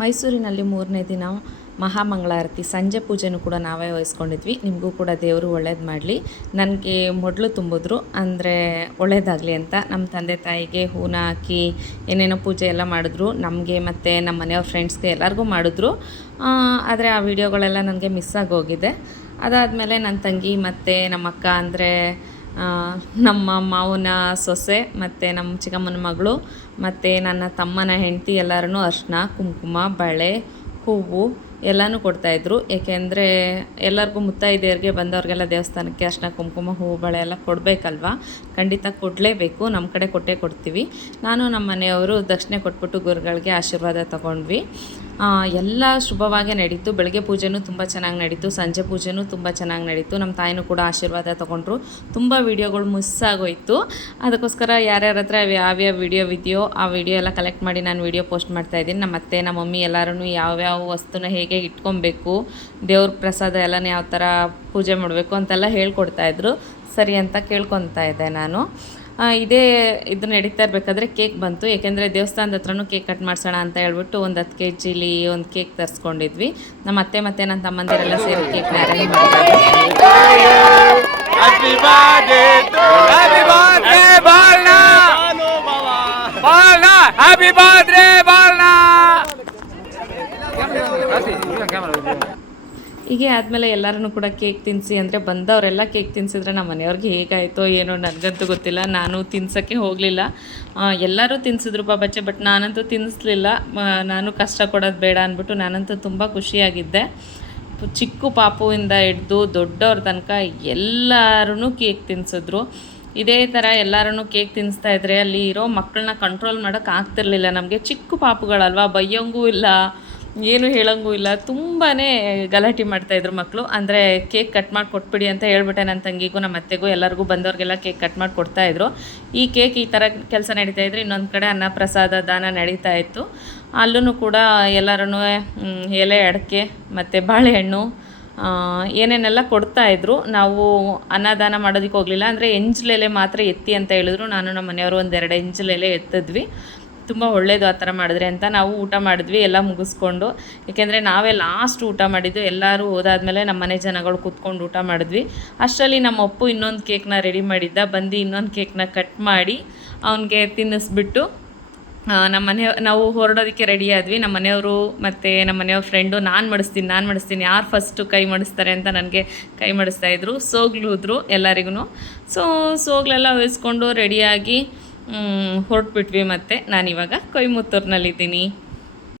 ಮೈಸೂರಿನಲ್ಲಿ 3ನೇ ದಿನ ಮಹಾಮಂಗಳಾರತಿ ಸಂಜೆ ಪೂಜೆನೂ ಕೂಡ ನಾವೇ ವಹಿಸ್ಕೊಂಡಿದ್ವಿ. ನಿಮಗೂ ಕೂಡ ದೇವರು ಒಳ್ಳೇದು ಮಾಡಲಿ. ನನಗೆ ಮೊದಲು ತುಂಬಿದ್ರು, ಅಂದರೆ ಒಳ್ಳೇದಾಗಲಿ ಅಂತ ನಮ್ಮ ತಂದೆ ತಾಯಿಗೆ ಹೂನ ಹಾಕಿ ಏನೇನೋ ಪೂಜೆ ಎಲ್ಲ ಮಾಡಿದ್ರು. ನಮಗೆ ಮತ್ತು ನಮ್ಮ ಮನೆಯವ್ರ ಫ್ರೆಂಡ್ಸ್ಗೆ ಎಲ್ಲರಿಗೂ ಮಾಡಿದ್ರು. ಆದರೆ ಆ ವಿಡಿಯೋಗಳೆಲ್ಲ ನನಗೆ ಮಿಸ್ ಆಗೋಗಿದೆ. ಅದಾದಮೇಲೆ ನನ್ನ ತಂಗಿ ಮತ್ತು ನಮ್ಮ ಅಕ್ಕ, ಅಂದರೆ ನಮ್ಮ ಮಾವನ ಸೊಸೆ ಮತ್ತು ನಮ್ಮ ಚಿಕ್ಕಮ್ಮನ ಮಗಳು ಮತ್ತು ನನ್ನ ತಮ್ಮನ ಹೆಂಡತಿ ಎಲ್ಲರೂ ಅರಿಶಿನ, ಕುಂಕುಮ, ಬಳೆ, ಹೂವು ಎಲ್ಲನೂ ಕೊಡ್ತಾಯಿದ್ರು. ಏಕೆಂದರೆ ಎಲ್ಲರಿಗೂ ಮುತ್ತೈದೆಯರಿಗೆ ಬಂದವ್ರಿಗೆಲ್ಲ ದೇವಸ್ಥಾನಕ್ಕೆ ಅರಿಶಿನ, ಕುಂಕುಮ, ಹೂವು, ಬಳೆ ಎಲ್ಲ ಕೊಡಬೇಕಲ್ವ. ಖಂಡಿತ ಕೊಡಲೇಬೇಕು. ನಮ್ಮ ಕಡೆ ಕೊಟ್ಟೇ ಕೊಡ್ತೀವಿ. ನಾನು ನಮ್ಮ ಮನೆಯವರು ದಕ್ಷಿಣೆ ಕೊಟ್ಬಿಟ್ಟು ಗುರುಗಳಿಗೆ ಆಶೀರ್ವಾದ ತಗೊಂಡ್ವಿ. ಎಲ್ಲ ಶುಭವಾಗಿ ನಡೀತು. ಬೆಳಗ್ಗೆ ಪೂಜೆನೂ ತುಂಬ ಚೆನ್ನಾಗಿ ನಡೀತು, ಸಂಜೆ ಪೂಜೆನೂ ತುಂಬ ಚೆನ್ನಾಗಿ ನಡೀತು. ನಮ್ಮ ತಾಯಿನೂ ಕೂಡ ಆಶೀರ್ವಾದ ತೊಗೊಂಡ್ರು. ತುಂಬ ವೀಡಿಯೋಗಳು ಮಿಸ್ ಆಗೋಯಿತು. ಅದಕ್ಕೋಸ್ಕರ ಯಾರ್ಯಾರ ಹತ್ರ ಯಾವ್ಯಾವ ವೀಡಿಯೋ ಇದೆಯೋ ಆ ವಿಡಿಯೋ ಎಲ್ಲ ಕಲೆಕ್ಟ್ ಮಾಡಿ ನಾನು ವೀಡಿಯೋ ಪೋಸ್ಟ್ ಮಾಡ್ತಾಯಿದ್ದೀನಿ. ನಮ್ಮ ಅತ್ತೆ, ನಮ್ಮ ಮಮ್ಮಿ ಎಲ್ಲರೂ ಯಾವ್ಯಾವ ವಸ್ತುನ ಹೇಗೆ ಇಟ್ಕೊಬೇಕು, ದೇವ್ರ ಪ್ರಸಾದ ಎಲ್ಲನೇ ಯಾವ ಥರ ಪೂಜೆ ಮಾಡಬೇಕು ಅಂತೆಲ್ಲ ಹೇಳ್ಕೊಡ್ತಾಯಿದ್ರು. ಸರಿ ಅಂತ ಕೇಳ್ಕೊತಾ ಇದ್ದೆ ನಾನು. ಇದು ನಡೀತಾ ಇರಬೇಕಾದ್ರೆ ಕೇಕ್ ಬಂತು. ಏಕೆಂದರೆ ದೇವಸ್ಥಾನದ ಹತ್ರನೂ ಕೇಕ್ ಕಟ್ ಮಾಡಿಸೋಣ ಅಂತ ಹೇಳ್ಬಿಟ್ಟು ಒಂದು 10 kg ಒಂದು ಕೇಕ್ ತರಿಸ್ಕೊಂಡಿದ್ವಿ. ನಮ್ಮ ಅತ್ತೆ ಮತ್ತು ನನ್ನ ತಮ್ಮಂದಿರೆಲ್ಲ ಸೇರಿ ಕೇಕ್ನ ಅರೇಂಜ್ ಮಾಡ್ತಾರೆ. ಹೀಗೆ ಆದಮೇಲೆ ಎಲ್ಲರೂ ಕೂಡ ಕೇಕ್ ತಿನ್ನಿಸಿ, ಅಂದರೆ ಬಂದವರೆಲ್ಲ ಕೇಕ್ ತಿನ್ನಿಸಿದ್ರೆ ನಮ್ಮ ಮನೆಯವ್ರಿಗೆ ಹೇಗಾಯಿತೋ ಏನೋ ನನಗಂತೂ ಗೊತ್ತಿಲ್ಲ. ನಾನು ತಿನ್ಸೋಕ್ಕೆ ಹೋಗಲಿಲ್ಲ. ಎಲ್ಲರೂ ತಿನ್ನಿಸಿದ್ರು ಬಾಬಚ್ಚೆ, ಬಟ್ ನಾನಂತೂ ತಿನ್ನಿಸ್ಲಿಲ್ಲ. ನಾನು ಕಷ್ಟ ಕೊಡೋದು ಬೇಡ ಅಂದ್ಬಿಟ್ಟು ನಾನಂತೂ ತುಂಬ ಖುಷಿಯಾಗಿದ್ದೆ. ಚಿಕ್ಕ ಪಾಪುವಿಂದ ಹಿಡ್ದು ದೊಡ್ಡವ್ರ ತನಕ ಎಲ್ಲರೂ ಕೇಕ್ ತಿನ್ನಿಸಿದ್ರು. ಇದೇ ಥರ ಎಲ್ಲರೂ ಕೇಕ್ ತಿನ್ನಿಸ್ತಾ ಇದ್ರೆ ಅಲ್ಲಿ ಇರೋ ಮಕ್ಕಳನ್ನ ಕಂಟ್ರೋಲ್ ಮಾಡೋಕ್ಕೆ ಆಗ್ತಿರ್ಲಿಲ್ಲ ನಮಗೆ. ಚಿಕ್ಕ ಪಾಪುಗಳಲ್ವ, ಬೈಯೋಂಗೂ ಇಲ್ಲ, ಏನು ಹೇಳೋಂಗೂ ಇಲ್ಲ. ತುಂಬಾ ಗಲಾಟೆ ಮಾಡ್ತಾಯಿದ್ರು ಮಕ್ಕಳು. ಅಂದರೆ ಕೇಕ್ ಕಟ್ ಮಾಡಿ ಕೊಟ್ಬಿಡಿ ಅಂತ ಹೇಳ್ಬಿಟ್ಟೆ ನನ್ನ ತಂಗಿಗೂ ನಮ್ಮ ಅತ್ತೆಗೂ ಎಲ್ಲರಿಗೂ ಬಂದವ್ರಿಗೆಲ್ಲ ಕೇಕ್ ಕಟ್ ಮಾಡಿ ಕೊಡ್ತಾಯಿದ್ರು. ಈ ಕೇಕ್ ಈ ಥರ ಕೆಲಸ ನಡೀತಾಯಿದ್ರೆ ಇನ್ನೊಂದು ಕಡೆ ಅನ್ನ ಪ್ರಸಾದ ದಾನ ನಡೀತಾ ಇತ್ತು. ಅಲ್ಲೂ ಕೂಡ ಎಲ್ಲರೂ ಎಲೆ ಅಡಿಕೆ ಮತ್ತು ಬಾಳೆಹಣ್ಣು ಏನೇನೆಲ್ಲ ಕೊಡ್ತಾಯಿದ್ರು. ನಾವು ಅನ್ನದಾನ ಮಾಡೋದಕ್ಕೆ ಹೋಗಲಿಲ್ಲ. ಅಂದರೆ ಎಂಜಲೆಲೆ ಮಾತ್ರ ಎತ್ತಿ ಅಂತ ಹೇಳಿದ್ರು. ನಾನು ನಮ್ಮ ಮನೆಯವರು 1-2 ಎಂಜಲೆಲೆ ಎತ್ತಿದ್ವಿ. ತುಂಬ ಒಳ್ಳೆಯದು ಆ ಥರ ಮಾಡಿದ್ರೆ ಅಂತ ನಾವು ಊಟ ಮಾಡಿದ್ವಿ ಎಲ್ಲ ಮುಗಿಸ್ಕೊಂಡು. ಏಕೆಂದರೆ ನಾವೇ ಲಾಸ್ಟ್ ಊಟ ಮಾಡಿದ್ದು. ಎಲ್ಲರೂ ಹೋದಾದ್ಮೇಲೆ ನಮ್ಮ ಮನೆ ಜನಗಳು ಕೂತ್ಕೊಂಡು ಊಟ ಮಾಡಿದ್ವಿ. ಅಷ್ಟರಲ್ಲಿ ನಮ್ಮ ಅಪ್ಪು ಇನ್ನೊಂದು ಕೇಕ್ನ ರೆಡಿ ಮಾಡಿದ್ದ. ಬಂದು ಇನ್ನೊಂದು ಕೇಕ್ನ ಕಟ್ ಮಾಡಿ ಅವನಿಗೆ ತಿನ್ನಿಸ್ಬಿಟ್ಟು ನಾವು ಹೊರಡೋದಕ್ಕೆ ರೆಡಿ ಆದ್ವಿ. ನಮ್ಮ ಮನೆಯವರು ಮತ್ತು ನಮ್ಮ ಮನೆಯವ್ರ ಫ್ರೆಂಡು ನಾನು ಮಾಡಿಸ್ತೀನಿ ಯಾರು ಫಸ್ಟು ಕೈ ಮಾಡಿಸ್ತಾರೆ ಅಂತ ನನಗೆ ಕೈ ಮಾಡಿಸ್ತಾಯಿದ್ರು. ಸೋಗ್ಲೂದ್ರು ಎಲ್ಲರಿಗೂ. ಸೋಗ್ಲೆಲ್ಲ ವಹಿಸ್ಕೊಂಡು ರೆಡಿಯಾಗಿ ಹೊರಟ್ಬಿಟ್ವಿ. ಮತ್ತು ನಾನಿವಾಗ ಕೊಯಮತ್ತೂರಿನಲ್ಲಿದ್ದೀನಿ.